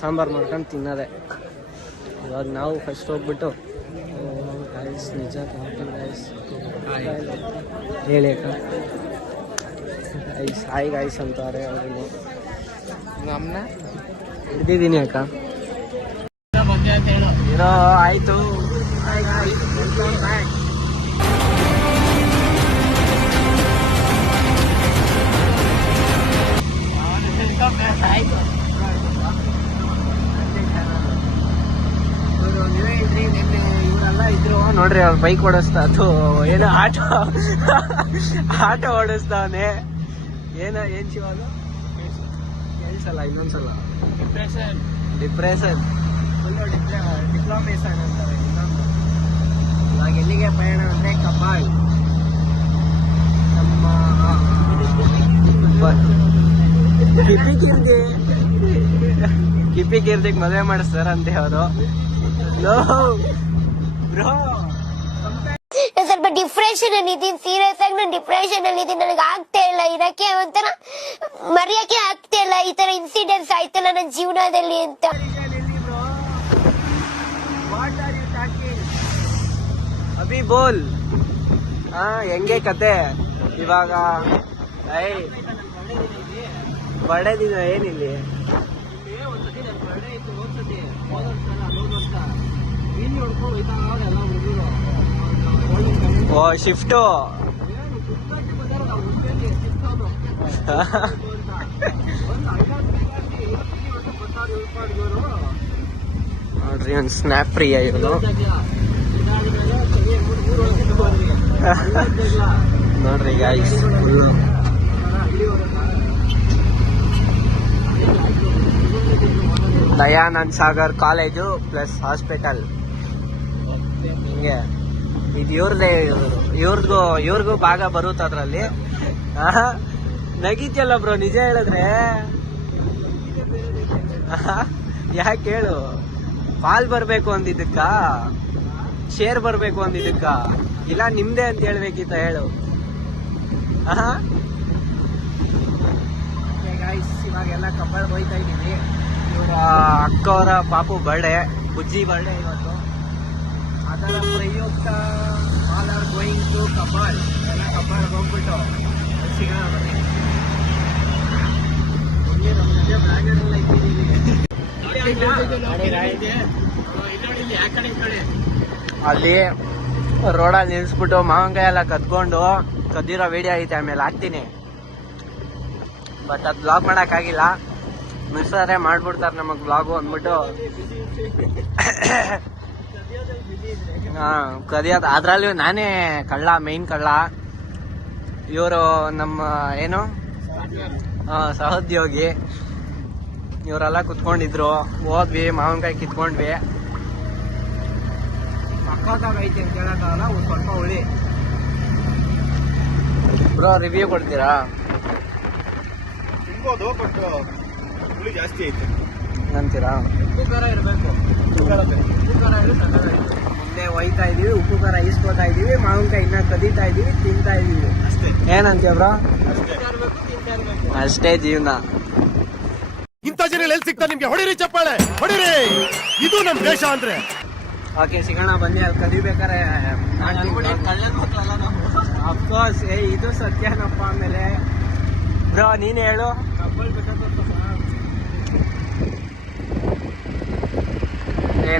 ಸಾಂಬಾರು ಮಾಡ್ಕೊಂಡು ತಿನ್ನೋದೆ. ಇವಾಗ ನಾವು ಫಸ್ಟ್ ಹೋಗ್ಬಿಟ್ಟು ಗಾಯ್ಸ್ ನಿಜ ಗಾಯ್ಸ್ ಹೇಳಿ ಅಕ್ಕ ಹಾಯ್ ಗಾಯ್ಸ್ ಅಂತಾರೆ ಅವರು. ನಮ್ಮನ್ನ ಹಿಡ್ದಿದ್ದೀನಿ ಅಕ್ಕ. ಇರೋ ಆಯಿತು. ಇವರೆಲ್ಲ ಇದ್ರು ನೋಡ್ರಿ, ಅವ್ರು ಬೈಕ್ ಓಡಿಸ್ತಾ ಅದು ಏನೋ ಆಟೋ ಓಡಿಸ್ತಾವನೆ. ಏನ್ ಶಿವಾಗ ಕೇಳಿಸಲ್ಲ ಇನ್ನೊಂದ್ಸಲ. ಡಿಪ್ರೆಷನ್ ಡಿಪ್ಲೊಮೇಷನ್ ಅಂತಾರೆ ಇನ್ನೊಂದು. ಇವಾಗ ಎಲ್ಲಿಗೆ ಪ್ರಯಾಣ ಅಂದ್ರೆ ಕಪಾಲ್. ನಮ್ಮ ಕಿಪಿ ಕೀರ್ತಿಗೆ ಮದುವೆ ಮಾಡಿಸ್ತಾರ ಅಂತೆ ಅವರು. ಸ್ವಲ್ಪ ಡಿಪ್ರೆಷನ್ ಅಲ್ಲಿ ಇದೀನಿ, ಸೀರಿಯಸ್ ಆಗಿ ನಾನು ಡಿಪ್ರೆಷನ್ ಅಲ್ಲಿ ಇದೀನಿ. ನನಗೆ ಆಗ್ತಾ ಇಲ್ಲ ಇರಕ್ಕೆ, ಒಂಥರ ಮರೆಯಕ್ಕೆ ಆಗ್ತಾ ಇಲ್ಲ. ಈ ತರ ಇನ್ಸಿಡೆಂಟ್ಸ್ ಆಯ್ತಲ್ಲ ನನ್ನ ಜೀವನದಲ್ಲಿ ಅಂತ. ಅಭಿ ಬೋಲ್, ಹೆಂಗೆ ಕತೆ ಇವಾಗ? ಬಡದಿನ ಏನಿಲ್ಲಿ? ಓ ಶಿಫ್ಟು ನೋಡ್ರಿ, ಒಂದು ಸ್ನ್ಯಾಪ್ ಪ್ರಿಯ ಇವನು. ನೋಡ್ರಿ guys, Dayanand Sagar college plus hospital. ಹಿಂಗೆ ಇದು ಇವ್ರದೇ. ಇವ್ರಿಗೂ ಭಾಗ ಬರುತ್ತೆ ಅದ್ರಲ್ಲಿ. ನಗೀತಿಯಲ್ಲ ಬ್ರೋ, ನಿಜ ಹೇಳಿದ್ರೆ ಯಾಕೆ ಹೇಳು? ಪಾಲ್ ಬರ್ಬೇಕು ಅಂದಿದ್ದಕ್ಕ, ಶೇರ್ ಬರ್ಬೇಕು ಅಂದಿದ್ದಕ್ಕ, ಇಲ್ಲ ನಿಮ್ದೇ ಅಂತ ಹೇಳ್ಬೇಕಿತ್ತ ಹೇಳು? ಇವಾಗೆಲ್ಲ ಕಬ್ಬಾಳ್ ಹೋಯ್ತಾ ಇದ್ದೀವಿ. ಇವ್ರ ಅಕ್ಕವರ ಪಾಪು ಬರ್ಡೇ, ಬುಜ್ಜಿ ಬರ್ಡೇ ಇವತ್ತು. ಅದರ ಪ್ರಯುಕ್ತ all are going to Kabbal. ಎಲ್ಲ ಕಬ್ಬಾಳ್ ಹೋಗ್ಬಿಟ್ಟು ಸಿಗೋಣ ಬನ್ನಿ. ಅಲ್ಲಿ ರೋಡಲ್ಲಿ ನಿಲ್ಸ್ಬಿಟ್ಟು ಮಾವಿನಕಾಯಿ ಎಲ್ಲ ಕದ್ಕೊಂಡು ಕದ್ದಿರೋ ವಿಡಿಯೋ ಐತೆ, ಆಮೇಲೆ ಹಾಕ್ತೀನಿ. ಬಟ್ ಅದು ಬ್ಲಾಗ್ ಮಾಡೋಕ್ಕಾಗಿಲ್ಲ, ಮಿಸ್ಸರೇ ಮಾಡ್ಬಿಡ್ತಾರೆ ನಮಗೆ ಬ್ಲಾಗು ಅಂದ್ಬಿಟ್ಟು. ಕದಿಯೋದು ಅದ್ರಲ್ಲಿ ನಾನೇ ಕಳ್ಳ, ಮೇನ್ ಕಳ್ಳ. ಇವರು ನಮ್ಮ ಏನು ಸಹೋದ್ಯೋಗಿ. ಇವರೆಲ್ಲ ಕುತ್ಕೊಂಡಿದ್ರು, ಹೋದ್ವಿ, ಮಾವಿನಕಾಯಿ ಕಿತ್ಕೊಂಡ್ವಿ. ಐತೆ ಅಂತ ಹೇಳಕ್ಕಾಗಲ್ಲ, ಒಂದು ಸ್ವಲ್ಪ ಹುಳಿ. ಬ್ರೋ ರಿವ್ಯೂ ಕೊಡ್ತೀರಾ? ತಿನ್ಬೋದು, ಬಟ್ ಹುಳಿ ಜಾಸ್ತಿ ಐತೆ ಅಂತೀರಾ? ಉಪ್ಪು ಖಾರ ಇರಬೇಕು. ಮುಂದೆ ಒಯ್ತಾ ಇದೀವಿ, ಉಪ್ಪು ಖಾರ ಇಸ್ಕೊತಾ ಇದೀವಿ, ಮಾವಿನಕಾಯಿ ಇನ್ನ ಕದೀತಾ ಇದೀವಿ, ತಿಂತಾ ಇದೀವಿ ಅಷ್ಟೇ. ಏನಂತೀಯ ಬ್ರೋ? ಅಷ್ಟೇ ಜೀವನ. ಇಂಥ ಜನ ಎಲ್ಲಿ ಸಿಗ್ತಾ ನಿಮ್ಗೆ? ಹೊಡಿರಿ ಚಪ್ಪಾಳೆ, ಹೊಡಿರಿ, ಇದು ನಮ್ ದೇಶ ಅಂದ್ರೆ. ಓಕೆ, ಸಿಗೋಣ ಬನ್ನಿ. ಅಲ್ಲಿ ಕದಿಬೇಕಾರೆ ಅಫ್ಕೋರ್ಸ್ ಇದು ಸತ್ಯನಪ್ಪ. ಆಮೇಲೆ ಬ್ರೋ ನೀನ್ ಹೇಳು.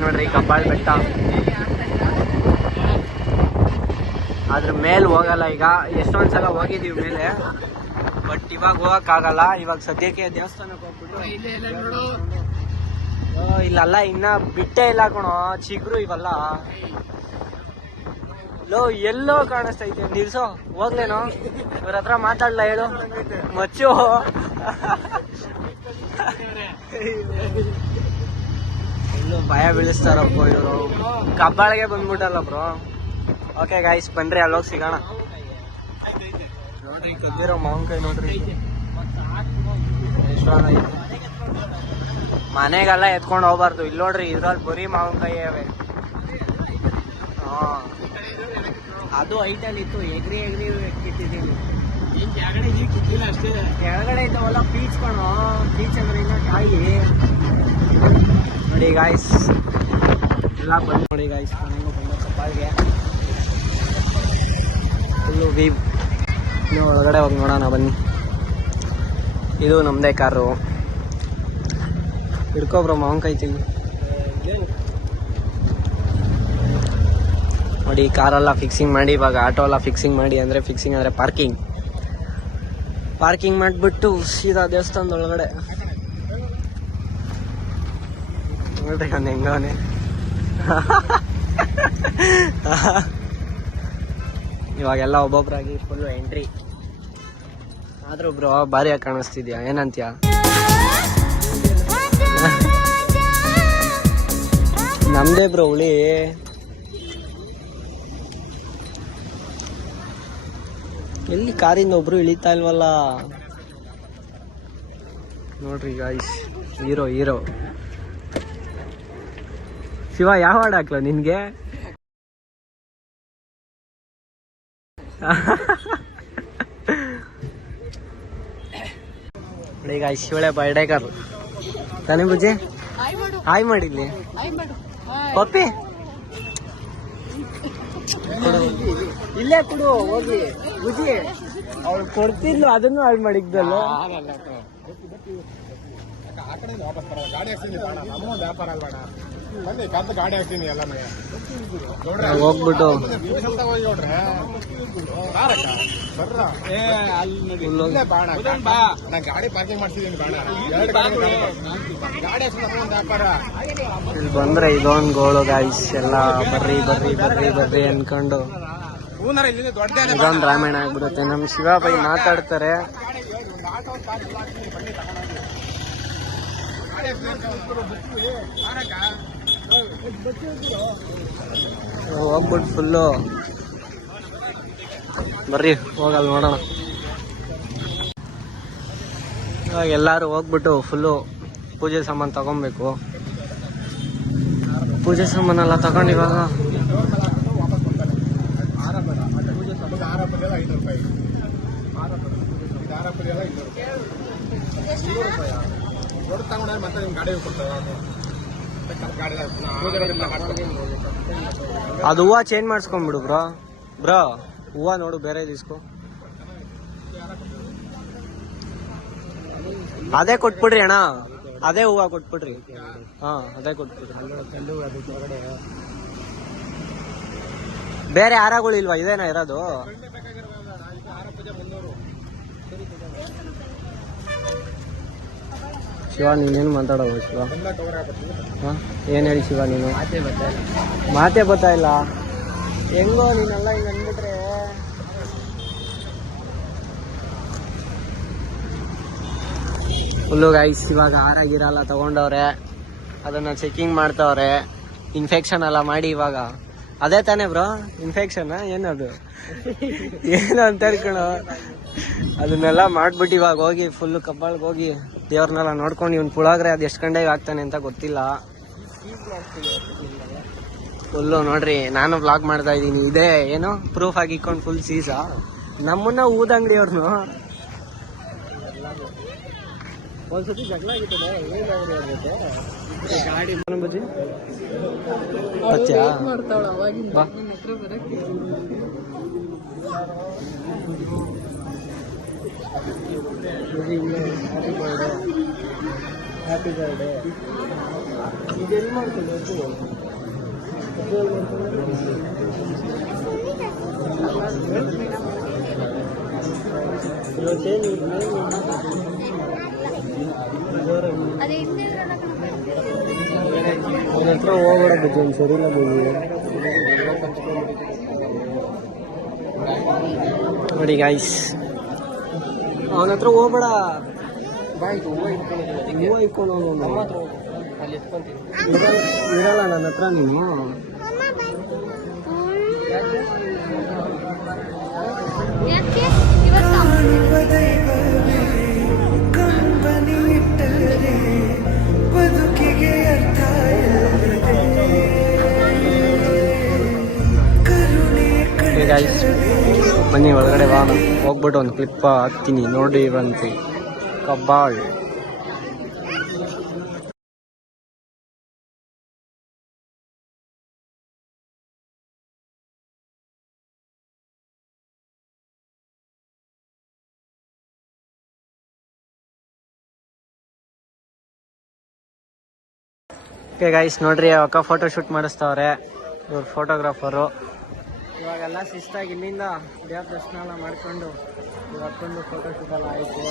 ನೋಡ್ರಿ ಕಬ್ಬಾಳ್ ಬೆಟ್ಟ. ಅದ್ರ ಮೇಲ್ ಹೋಗಲ್ಲ ಈಗ. ಎಷ್ಟೊಂದ್ಸಲ ಹೋಗಿದೀವಿ ಮೇಲೆ, ಬಟ್ ಇವಾಗ ಹೋಗಕ್ಕಾಗಲ್ಲ. ಇವಾಗ ಸದ್ಯಕ್ಕೆ ದೇವಸ್ಥಾನಕ್ಕೆ ಹೋಗ್ಬಿಟ್ಟು ಇಲ್ಲಲ್ಲ, ಇನ್ನ ಬಿಟ್ಟೇ ಇಲ್ಲ ಕಣೋ ಚಿಗ್ರು ಇವೆಲ್ಲ. ಲೋ ಎಲ್ಲೋ ಕಾಣಿಸ್ತೈತೆ, ನಿಲ್ಸೋ ಹೋಗ್ಲೇನೋ. ಇವ್ರ ಹತ್ರ ಮಾತಾಡ್ಲಾ ಹೇಳು ಮಚ್ಚು. ಎಲ್ಲೋ ಭಯ ಬೀಳಿಸ್ತಾರಪ್ಪ ಇವರು. ಕಬ್ಬಾಳಿಗೆ ಬಂದ್ಬಿಟ್ಟಲ್ಲ ಬ್ರೋ. ಓಕೆ ಗಾಯ್ಸ್, ಬನ್ರಿ ಅಲ್ಲೋಗಿ ಸಿಗೋಣ. ನೋಡ್ರಿ ಕದ್ದಿರೋ ಮಾವಿನಕಾಯಿ ನೋಡ್ರಿ, ಮನೆಗೆಲ್ಲ ಎತ್ಕೊಂಡು ಹೋಗ್ಬಾರ್ದು. ಇಲ್ಲಿ ನೋಡ್ರಿ, ಇದ್ರಲ್ಲಿ ಬರೀ ಮಾವಿನಕಾಯಿ ಅವೆ. ಅದು ಐಟಲ್ ಇತ್ತು, ಎಗ್ರಿ ಕಿತ್ತಿದ್ದೀವಿ. ಕೆಳಗಡೆ ಇದ್ದಾವಲ್ಲ ಪೀಚ್ ಕಣೋ. ಪೀಚ್ ಅಂದ್ರೆ ಇನ್ನ ಕಾಯಿ. ನೋಡಿ ಗಾಯ್ಸ್ ಎಲ್ಲ ಬಂದು ನೋಡಿ ಗಾಯ್ಸ್ ಮನೆಗೂ ಬಂದ ಕಬ್ಬಾಳ್ಗೆ ಫುಲ್ಲು ವೀವ್. ಇನ್ನು ಒಳಗಡೆ ಹೋಗಿ ನೋಡೋಣ ಬನ್ನಿ. ಇದು ನಮ್ಮದೇ ಕಾರು. ಹಿಡ್ಕೊಬ್ರೋ ಮಾವನ್ ಕೈತೀವಿ ನೋಡಿ. ಕಾರೆಲ್ಲ ಫಿಕ್ಸಿಂಗ್ ಮಾಡಿ ಇವಾಗ ಆಟೋ ಎಲ್ಲ ಫಿಕ್ಸಿಂಗ್ ಮಾಡಿ, ಅಂದರೆ ಫಿಕ್ಸಿಂಗ್ ಅಂದರೆ ಪಾರ್ಕಿಂಗ್ ಮಾಡಿಬಿಟ್ಟು ಸೀದಾ ದೇವಸ್ಥಾನದ ಒಳಗಡೆ ನೋಡ್ರಿ ಅವ್ನು ಹೆಂಗವನೆ. ಇವಾಗೆಲ್ಲ ಒಬ್ಬೊಬ್ರಾಗಿ ಫುಲ್ಲು ಎಂಟ್ರಿ. ಆದ್ರೂ ಬ್ರೋ ಭಾರಿಯಾಗಿ ಕಾಣಿಸ್ತಿದ್ಯಾ, ಏನಂತ್ಯಾ? ನಮ್ದೇ ಬ್ರೋ ಹುಳಿ. ಎಲ್ಲಿ ಕಾರಿಂದ ಒಬ್ರು ಇಳಿತಾ ಇಲ್ವಲ್ಲ ನೋಡ್ರಿ ಗಾಯ್ಸ್. ಹೀರೋ ಶಿವ ಯಾವ ಹಾಡು ಹಾಕ್ಲ ನಿನ್ಗೆ? ನೋಡಿ ಗಾಯ್ಸ್, ಶಿವಳೆ ಬರ್ಡೇ ಕಾರು ತಾನೇ ಬುಜ್ಜಿ? ಹಾಯ್ ಮಾಡಿದ್ಲಿ ಪಪ್ಪಿ. ಇಲ್ಲೇ ಕೊಡು ಹೋಗಿ ಬುಜ್ಜಿ. ಅವ್ಳು ಕೊಡ್ತಿದ್ಲು, ಅದನ್ನು ಹಾಳು ಮಾಡಿದ್ದಲ್ಲ. ಹೋಗ್ಬಿಟ್ಟು ಇಲ್ಲಿ ಬಂದ್ರೆ ಇದೊಂದು ಗೋಳು ಗಾಯ್ಸ್. ಎಲ್ಲ ಬರ್ರಿ ಬರ್ರಿ ಬರ್ರಿ ಬರ್ರಿ ಅನ್ಕೊಂಡು ಇದೊಂದು ರಾಮಾಯಣ ಆಗ್ಬಿಡುತ್ತೆ. ನಮ್ ಶಿವಾಬೈ ಮಾತಾಡ್ತಾರೆ. ಹೋಗ್ಬಿಟ್ಟು ಫುಲ್ಲು ಬರ್ರಿ ಹೋಗಲ್ ನೋಡೋಣ. ಇವಾಗ ಎಲ್ಲಾರು ಹೋಗ್ಬಿಟ್ಟು ಫುಲ್ಲು ಪೂಜೆ ಸಾಮಾನು ತಗೊಬೇಕು. ಪೂಜೆ ಸಾಮಾನೆಲ್ಲ ತಗೊಂಡು ಇವಾಗ ಅದು ಹೂವು ಚೇಂಜ್ ಮಾಡಿಸ್ಕೊಂಡ್ಬಿಡು ಬ್ರೋ. ಹೂವು ನೋಡು ಬೇರೆ ಇಸ್ಕೊ. ಅದೇ ಕೊಟ್ಬಿಡ್ರಿ ಅಣ್ಣ, ಅದೇ ಹೂವು ಕೊಟ್ಬಿಡ್ರಿ. ಹಾ ಅದೇ ಕೊಟ್ಬಿಡ್ರಿ. ಬೇರೆ ಹಾರಗಳು ಇಲ್ವಾ? ಇದೇನಾ ಇರೋದು? ಶಿವ ನೀನೇನು ಮಾತಾಡೋದು ಶಿವ? ಏನ್ ಹೇಳಿ ಶಿವ ನೀನು? ಮಾತೇ ಗೊತ್ತಾಯಿಲ್ಲ. ಹೆಂಗೋ ನೀನೆಲ್ಲ ಹಿಂಗೆ ಅಂದ್ಬಿಟ್ರೆ. ಫುಲ್ಲು ಗೈಸ್ ಇವಾಗ ಹಾರಾಗಿರಲ್ಲ ತಗೊಂಡವ್ರೆ, ಅದನ್ನ ಚೆಕಿಂಗ್ ಮಾಡ್ತವ್ರೆ. ಇನ್ಫೆಕ್ಷನ್ ಎಲ್ಲ ಮಾಡಿ ಇವಾಗ ಅದೇ ತಾನೇ ಬ್ರೋ ಇನ್ಫೆಕ್ಷನ್? ಏನದು ಏನು ಅಂತ ಹೇಳ್ಕಣ. ಅದನ್ನೆಲ್ಲ ಮಾಡ್ಬಿಟ್ಟು ಇವಾಗ ಹೋಗಿ ಫುಲ್ಲು ಕಬ್ಬಾಳ್ಗೆ ಹೋಗಿ ದೇವ್ರನ್ನೆಲ್ಲ ನೋಡ್ಕೊಂಡು ಇವ್ನು ಪುಳಾಗ್ರೆ ಅದು ಎಷ್ಟು ಗಂಟೆಗೆ ಆಗ್ತಾನೆ ಅಂತ ಗೊತ್ತಿಲ್ಲ. ಫುಲ್ಲು ನೋಡ್ರಿ ನಾನು ವ್ಲಾಗ್ ಮಾಡ್ತಾ ಇದ್ದೀನಿ. ಇದೇ ಏನು ಪ್ರೂಫ್ ಆಗಿ ಇಕ್ಕೊಂಡು ಫುಲ್ ಸೀಸಾ ನಮ್ಮನ್ನ ಊದಂಗಡಿ ಅವ್ರನ್ನು. ಒಂದ್ಸತಿ ಜಗಳ ಆಗಿರ್ತದೆ ಗಾಡಿ ಬಜ್ಜಿ ಹ್ಯಾಪಿ ಬರ್ಡೇ. ಇದೆಲ್ಲಿ ಮಾಡ್ಕೊಳ್ಬೇಕು? ಅವನ ಹತ್ರ ಹೋಗ್ಬೇಡ ಬುದ್ಧಿ, ಒಂದು ಸರಿ ಇಲ್ಲ ಬುದ್ಧಿ. ನೋಡಿ ಗಾಯ್ಸ್, ಅವನ ಹತ್ರ ಹೋಗ್ಬೇಡ. ಹೂವು ಇಟ್ಕೊಂಡು ಇರಲ್ಲ ನನ್ನ ಹತ್ರ ನೀನು. ಬನ್ನಿ ಒಳಗಡೆ ಬಾ, ಹೋಗ್ಬಿಟ್ಟು ಒಂದು ಕ್ಲಿಪ್ ಹಾಕ್ತೀನಿ ನೋಡಿ ಬಂತು ಕಬ್ಬಾಳ್. ಓಕೆ ಗೈಸ್ ನೋಡ್ರಿ ಅಕ್ಕ ಫೋಟೋ ಶೂಟ್ ಮಾಡಿಸ್ತವ್ರೆ, ಇವ್ರು ಫೋಟೋಗ್ರಾಫರು. ಇವಾಗೆಲ್ಲ ಶಿಸ್ತಾಗಿ ಇಲ್ಲಿಂದ ದೇವ್ರ ದರ್ಶನ ಎಲ್ಲ ಮಾಡ್ಕೊಂಡು ಇವತ್ತೊಂದು ಫೋಟೋ ಶೂಟ್ ಎಲ್ಲ ಆಯಿತು,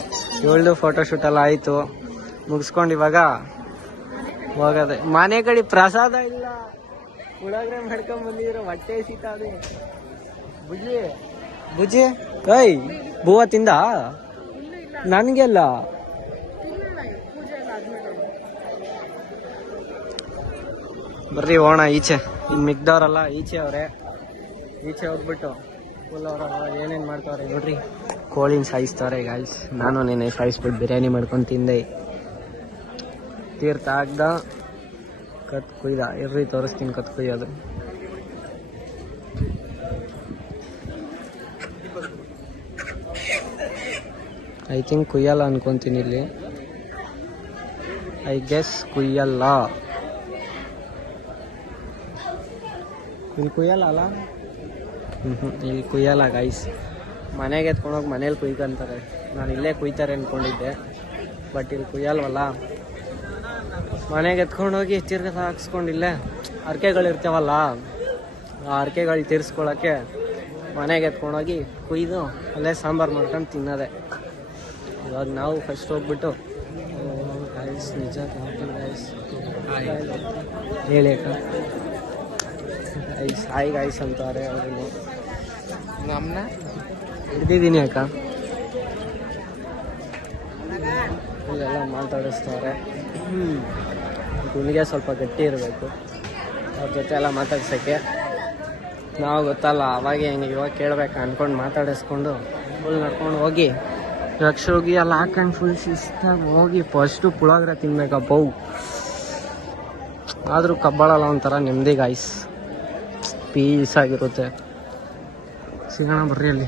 ಇವಳ್ದು ಫೋಟೋ ಶೂಟ್ ಎಲ್ಲ ಆಯಿತು. ಮುಗಿಸ್ಕೊಂಡು ಇವಾಗ ಹೋಗದೆ. ಮನೆ ಕಡೆ ಪ್ರಸಾದ ಇಲ್ಲ, ಪುಳೋಗ್ರೆ ಮಾಡ್ಕೊಂಡ್ ಬಂದಿದ್ರು, ಹೊಟ್ಟೆ ಸೀತಾದೆ. ಬುಜ್ಜಿ ಬುಜ್ಜಿ ಏಯ್ ಬೂವ ತಿಂದ ನನ್ಗೆಲ್ಲ ಬರ್ರಿ ಹೋಣ ಈಚೆ. ಇನ್ ಮಿಕ್ದವ್ರಲ್ಲ ಈಚೆ ಅವ್ರೆ, ಈಚೆ ಹೋಗ್ಬಿಟ್ಟು ಫುಲ್ ಅವ್ರ ಏನೇನ್ ಮಾಡ್ತಾವ್ರೆ ನೋಡ್ರಿ. ಕೋಳಿನ ಸಾಯಿಸ್ತಾರೆ ಗಾಯ್ಸ್. ನಾನು ನೆನೆ ಸಾಯಿಸ್ಬಿಟ್ಟು ಬಿರಿಯಾನಿ ಮಾಡ್ಕೊಂಡು ತಿಂದೆ. ತೀರ್ಥ ಆಗ್ದ ಕತ್ ಕುಯ್ದ. ಇರ್ರಿ ತೋರಿಸ್ತೀನಿ ಕತ್ ಕುಯ್ಯೋದು. ಐ ಥಿಂಕ್ ಕುಯ್ಯಲ್ಲ ಅನ್ಕೊಂತೀನಿ ಇಲ್ಲಿ. ಐ ಗೆಸ್ ಕುಯ್ಯಲ್ಲ, ಇಲ್ಲಿ ಕುಯ್ಯಲ್ಲ ಅಲ್ಲ. ಇಲ್ಲಿ ಕುಯ್ಯಲ್ಲ ಗೈಸ್. ಮನೆಗೆ ಎತ್ಕೊಂಡೋಗಿ ಮನೇಲಿ ಕುಯ್ಕೊಂತಾರೆ. ನಾನು ಇಲ್ಲೇ ಕುಯ್ತಾರೆ ಅಂದ್ಕೊಂಡಿದ್ದೆ, ಬಟ್ ಇಲ್ಲಿ ಕುಯ್ಯಲ್ವಲ್ಲ. ಮನೆಗೆ ಎತ್ಕೊಂಡೋಗಿ ತಿರ್ಗ ಹಾಕ್ಸ್ಕೊಂಡಿಲ್ಲೇ ಅರ್ಕೆಗಳಿರ್ತಾವಲ್ಲ, ಆ ಅರ್ಕೆಗಳು ತೀರಿಸ್ಕೊಳಕ್ಕೆ ಮನೆಗೆ ಎತ್ಕೊಂಡೋಗಿ ಕುಯ್ದು ಅಲ್ಲೇ ಸಾಂಬಾರು ಮಾಡ್ಕೊಂಡು ತಿನ್ನೋದೆ. ಇವಾಗ ನಾವು ಫಸ್ಟ್ ಹೋಗ್ಬಿಟ್ಟು ಗೈಸ್ ನಿಜ ಗೈಸ್ ಹೇಳಿ ಅಕ್ಕ ಗೈಸ್ ಹಾಯ್ ಗೈಸ್ ಅಂತಾರೆ ಅವ್ರನ್ನು. ನಮ್ಮನ್ನ ಹಿಡ್ದಿದ್ದೀನಿ ಅಕ್ಕ. ಇಲ್ಲೆಲ್ಲ ಮಾತಾಡಿಸ್ತಾರೆ. ಗುಣಿಗೆ ಸ್ವಲ್ಪ ಗಟ್ಟಿ ಇರಬೇಕು ಅವ್ರ ಜೊತೆ ಎಲ್ಲ ಮಾತಾಡ್ಸೋಕ್ಕೆ. ನಾವು ಗೊತ್ತಲ್ಲ ಅವಾಗೆ ಹೆಂಗೆ ಇವಾಗ ಕೇಳ್ಬೇಕು ಅಂದ್ಕೊಂಡು ಮಾತಾಡಿಸ್ಕೊಂಡು ಫುಲ್ ನಡ್ಕೊಂಡು ಹೋಗಿ ರಕ್ಷ ಹೋಗಿ ಎಲ್ಲ ಹಾಕೊಂಡು ಫುಲ್ ಶಿಸ್ತಾಗಿ ಹೋಗಿ ಫಸ್ಟು ಪುಳೋಗ್ರೆ ತಿನ್ಬೇಕಪ್ಪ. ಆದರೂ ಕಬ್ಬಾಳಲ್ಲ ಒಂಥರ ನೆಮ್ಮದಿ ಗಾಯ್ಸ್, ಪೀಸ್ ಆಗಿರುತ್ತೆ. ಸಿಗೋಣ ಬರ್ರಿ ಅಲ್ಲಿ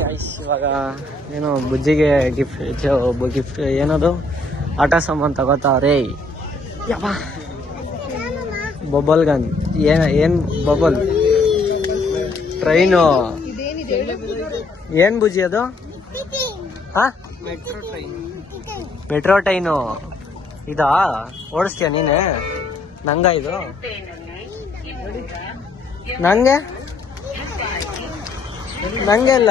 ಗಾಯ್ಸ್. ಇವಾಗ ಏನೋ ಬುಜ್ಜಿಗೆ ಗಿಫ್ಟ್ ಏನದು ಆಟ ಸಾಮಾನು ತಗೋತಾವ್ರೆ. ಯಪ್ಪ ಬಬಲ್ ಗನ್ ಏನ್ ಬಬಲ್ ಟ್ರೈನು ಏನ್ ಬುಜ್ಜಿ ಅದು? ಮೆಟ್ರೋ ಟ್ರೈನು ಇದಾ? ಓಡಿಸ್ತೀಯ ನೀನೆ? ನಂಗ ಇದು ನಂಗೆ ನಂಗೆಲ್ಲ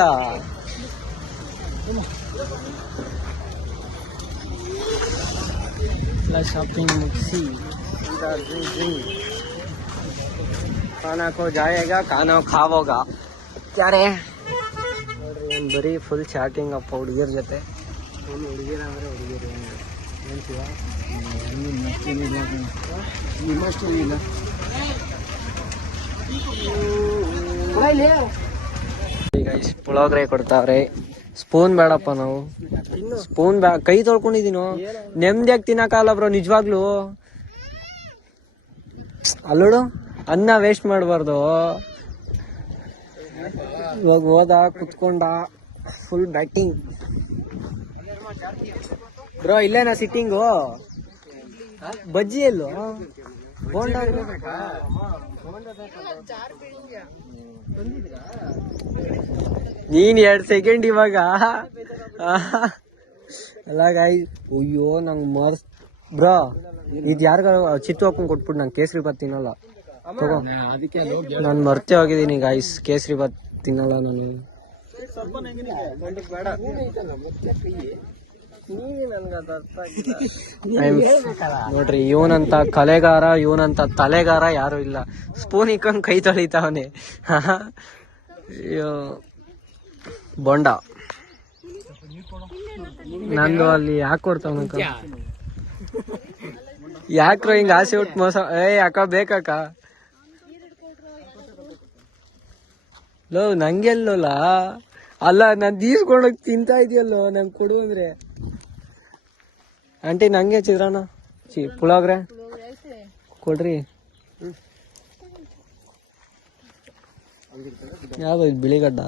ಶಾಪಿಂಗ್ ಮುಗಿಸಿ खाना को जाएगा खाना खावोगा ಕ್ಯಾರೆ ನೋಡ್ರಿ. ಒಂದು ಬರೀ ಫುಲ್ ಚಾಟಿಂಗ್ ಅಪ್ಪ ಹುಡುಗಿಯರ ಜೊತೆ. ಫುಲ್ ಹುಡುಗಿರ ಅಂದರೆ ಹುಡುಗಿರು ಹೇಳ್ತೀವ. ಈಗ ಇಷ್ಟು ಪುಳೋಗ್ರೆ ಕೊಡ್ತಾವ್ರೆ. ಸ್ಪೂನ್ ಬೇಡಪ್ಪ, ನಾವು ಸ್ಪೂನ್ ಕೈ ತೊಳ್ಕೊಂಡಿದೀನೋ ನೆಮ್ಮದಿಯಾಗಿ ತಿನ್ನಕ್ಕಾಗಲ್ಲ ಬ್ರೋ ನಿಜವಾಗ್ಲು. ಅಲ್ಲೋಡು ಅನ್ನ ವೇಸ್ಟ್ ಮಾಡಬಾರ್ದು. ಇವಾಗ ಹೋದ ಕುತ್ಕೊಂಡ ಫುಲ್ ಬ್ಯಾಟಿಂಗ್ ಬ್ರೋ. ಇಲ್ಲೇನಾ ಸಿಟ್ಟಿಂಗು? ಬಜ್ಜಿ ಎಲ್ಲೋ ಬೋಂಡ ನೀನ್ 2 ಸೆಕೆಂಡ್ ಇವಾಗ ಅಲ್ಲ ಗಾಯ್. ಅಯ್ಯೋ ನಂಗೆ ಮರ್ಸ್ ಬ್ರೋ. ಇದು ಯಾರಿಗ ಚಿತ್ತು ಹಾಕೊಂಡ್ ಕೊಟ್ಬಿಟ್ಟು ನಂಗೆ ಕೇಸರಿ ಬಾತ್ ತಿನ್ನಲ್ಲ. ತಗೋ, ನಾನು ಮರ್ತೆ ಹೋಗಿದ್ದೀನಿ ಗಾಯ್ಸ್. ಕೇಸರಿ ಬಾತ್ ತಿನ್ನಲ್ಲ ನಾನು. ನೋಡ್ರಿ ಇವನಂತ ಕಲೆಗಾರ, ಇವನಂತ ತಲೆಗಾರ ಯಾರು ಇಲ್ಲ. ಸ್ಪೂನ್ ಇಕ್ಕೊಂಡ್ ಕೈ ತೊಳಿತಾವನೆ. ಅಯ್ಯೋ ಬೊಂಡ ನಂದು ಅಲ್ಲಿ ಯಾಕೆ ಕೊಡ್ತಾವನಕ್ಕ? ಯಾಕ್ರೋ ಹಿಂಗ ಆಸೆ ಉಟ್ ಮೋಸ? ಅಕ್ಕ ಬೇಕಕ್ಕ? ಲೋ ನಂಗೆಲ್ಲೋಲ್ಲ ಅಲ್ಲ, ನಾನ್ ದೀಸ್ಕೊಂಡೋಗಿ ತಿಂತಾ ಇದೆಯಲ್ಲೋ, ನಂಗೆ ಕೊಡು ಅಂದ್ರೆ. ಆಂಟಿ ನಂಗೆ ಚಿತ್ರಾನ್ನ ಪುಳೋಗ್ರೆ ಕೊಡ್ರಿ. ಯಾವ್ದು ಇದು ಬಿಳಿಗಡ್ಡ?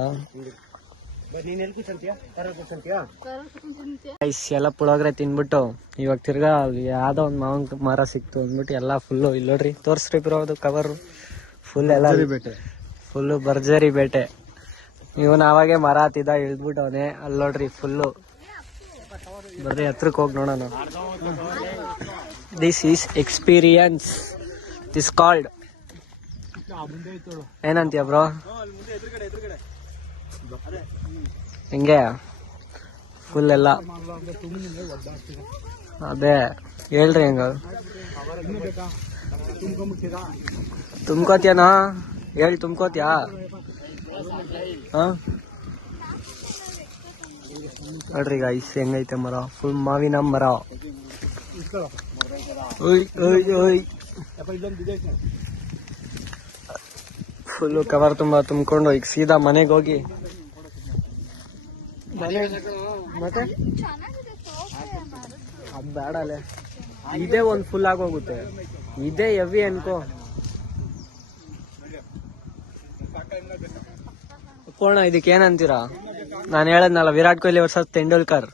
ಎಲ್ಲ ಪುಳೋಗ್ರೆ ತಿನ್ಬಿಟ್ಟು ಇವಾಗ ತಿರ್ಗಾ ಯಾವ್ದೋ ಒಂದು ಮಾವಿನ ಮರ ಸಿಕ್ತು ಅಂದ್ಬಿಟ್ಟು ಎಲ್ಲ ಫುಲ್ಲು ಇಲ್ಲಿ ನೋಡ್ರಿ ತೋರಿಸ್ರಿ ಬ್ರೋ. ಅದು ಕವರ್ ಫುಲ್ ಎಲ್ಲ ಫುಲ್ಲು ಭರ್ಜರಿ ಬೇಟೆ. ಇವನ್ ಅವಾಗೆ ಮರ ಹತ್ತಿದ ಇಳಿದ್ಬಿಟ್ಟವನೆ. ಅಲ್ಲಿ ನೋಡ್ರಿ ಫುಲ್ಲು. ಬರ್ರಿ ಹತ್ರಕ್ಕೆ ಹೋಗಿ ನೋಡೋಣ. This is experience this called ಏನಂತೀಯ ಬ್ರೋ? ಹೆಂಗೆ ಫುಲ್ ಎಲ್ಲ ಅದೇ ಹೇಳ್ರಿ ಹೆಂಗ ತುಂಬ್ಕೋತಿಯನಾ? ಹೇಳಿ ತುಂಬ್ಕೋತಿಯಾ? ನೋಡ್ರಿ ಗೈಸ್ ಹೆಂಗೈತೆ ಮರ, ಫುಲ್ ಮಾವಿನ ಮರ. ಫುಲ್ಲು ಕವರ್ ತುಂಬಾ ತುಂಬಿಕೊಂಡು ಈಗ ಸೀದಾ ಮನೆಗೆ ಹೋಗಿ ಮತ್ತೆ ಅದು ಬೇಡ ಅಲ್ಲೇ, ಇದೇ ಒಂದು ಫುಲ್ ಆಗೋಗುತ್ತೆ, ಇದೇ ಹೆವಿ ಅನ್ಕೋ. ಪೂರ್ಣ ಇದಕ್ಕೆ ಏನಂತೀರಾ? ನಾನು ಹೇಳದ್ನಲ್ಲ, ವಿರಾಟ್ ಕೊಹ್ಲಿ ವರ್ಸಸ್ ತೆಂಡೂಲ್ಕರ್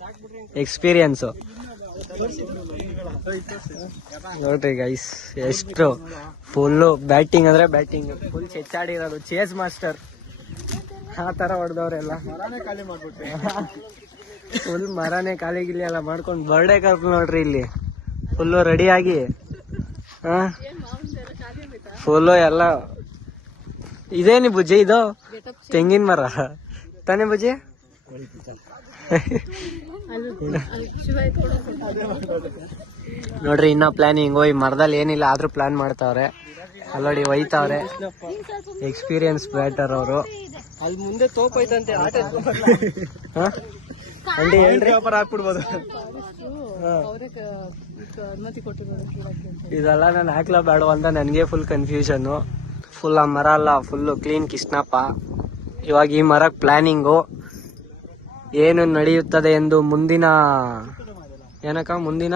ಎಕ್ಸ್ಪೀರಿಯನ್ಸ್. ನೋಡ್ರಿ ಗೈಸ್ ಎಷ್ಟು ಫುಲ್ಲು ಬ್ಯಾಟಿಂಗ್ ಅಂದ್ರೆ ಬ್ಯಾಟಿಂಗ್ ಫುಲ್ ಚೆಚ್ಚಾಡಿರೋದು, ಚೇಸ್ ಮಾಸ್ಟರ್ ಆ ತರ ಹೊಡೆದವ್ರೆಲ್ಲ. ಫುಲ್ ಮರನೇ ಖಾಲಿ ಗಿಲಿ ಎಲ್ಲ ಮಾಡ್ಕೊಂಡು ಬರ್ಡೇ ಕರ್ಕೊಂಡು ನೋಡ್ರಿ ಇಲ್ಲಿ ಫುಲ್ಲು ರೆಡಿಯಾಗಿ ಫುಲ್ಲು ಎಲ್ಲ. ಇದೇನಿ ಬುಜ್ಜಿ? ಇದು ತೆಂಗಿನ ಮರ ತಾನೇ ಬುಜ್ಜಿ? ನೋಡ್ರಿ ಇನ್ನ ಪ್ಲಾನಿಂಗ್. ಈ ಮರದಲ್ಲಿ ಏನಿಲ್ಲ ಆದ್ರೂ ಪ್ಲಾನ್ ಮಾಡ್ತಾವ್ರೆ, ಅಲ್ಲೋಡಿ ಒಯ್ತಾವ್ರೆ. ಎಕ್ಸ್ಪೀರಿಯನ್ಸ್ ಬ್ಯಾಟರ್ ಅವರು. ಅಲ್ಲಿ ಮುಂದೆ ತೋಪ್ ಐತಂತೆ, ಅಂಡಿ ಹೇಳ್ರಿ. ಹಾಕ್ಬಿಡ್ಬೋದು ಇದೆಲ್ಲ ನಾನು ಹಾಕ್ಲಾ ಬೇಡ ಅಂತ ನನ್ಗೆ ಫುಲ್ ಕನ್ಫ್ಯೂಷನ್. ಫುಲ್ ಆ ಮರ ಅಲ್ಲ, ಫುಲ್ಲು ಕ್ಲೀನ್ ಕಿಸ್ನಪ್ಪ. ಇವಾಗ ಈ ಮರಕ್ಕೆ ಪ್ಲಾನಿಂಗು ಏನು ನಡೆಯುತ್ತದೆ ಎಂದು ಮುಂದಿನ ಮುಂದಿನ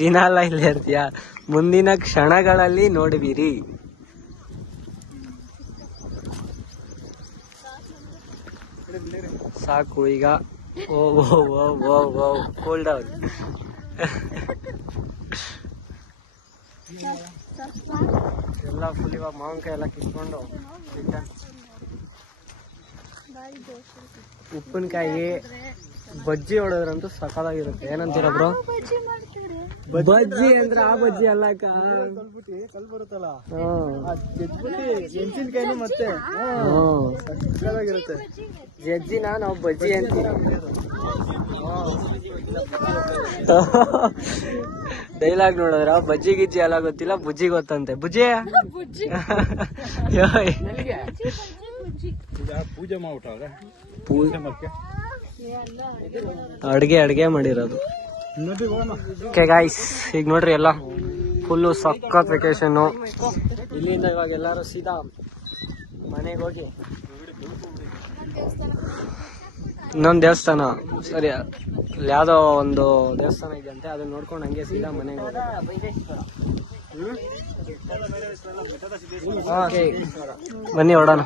ದಿನ ಎಲ್ಲ ಇಲ್ಲೇ ಇರ್ತೀಯ, ಮುಂದಿನ ಕ್ಷಣಗಳಲ್ಲಿ ನೋಡುವಿರಿ. ಸಾಕು ಈಗ. ಓ ಓ ಓ ಓ ಓ ಕೂಲ್ ಡೌನ್. ಎಲ್ಲ ಫುಲ್ ಇವಾಗ ಮಾವಿನಕಾಯಿ ಎಲ್ಲ ಕಿತ್ಕೊಂಡು ಉಪ್ಪಿನಕಾಯಿ ಬಜ್ಜಿ ಹೊಡೋದ್ರಂತೂ ಸಕಲಾಗಿರುತ್ತೆ. ಏನಂತೀರ ಬ್ರೋ? ಬಜ್ಜಿ ಅಂದ್ರೆ ಆ ಬಜ್ಜಿ ಅಲ್ಲ, ಕಲ್ ಬರುತ್ತಲ್ಲ ಮತ್ತೆ ಜಜ್ಜಿನ ನಾವು ಬಜ್ಜಿ ಅಂತೀವಿ. ಡೈಲಾಗ್ ನೋಡಿದ್ರ ಬಜ್ಜಿ ಗಿಜ್ಜಿ ಎಲ್ಲ ಗೊತ್ತಿಲ್ಲ, ಬುಜ್ಜಿ ಗೊತ್ತಂತೆ. ಬುಜ್ಜಿ ಪೂಜೆ ಮಾಡ್ಬಿಟ್ಟ, ಅಡ್ಗೆ ಮಾಡಿರೋದು. ಓಕೆ ಗಾಯ್ಸ್, ಈಗ ನೋಡ್ರಿ ಎಲ್ಲ ಫುಲ್ಲು ಸಖತ್ ವೆಕೇಶನ್. ಇಲ್ಲಿಂದ ಇವಾಗ ಎಲ್ಲರೂ ಸೀದಾ ಮನೆಗೆ ಹೋಗಿ ಇನ್ನೊಂದು ದೇವಸ್ಥಾನ, ಸರಿ ಯಾವ್ದೋ ಒಂದು ದೇವಸ್ಥಾನ ಇದೆಯಂತೆ, ಅದನ್ನ ನೋಡ್ಕೊಂಡು ಹಂಗೆ ಸೀದಾ ಮನೆಗೆ ಹೋಗಿ. ಬನ್ನಿ ಹೊರಡೋಣ.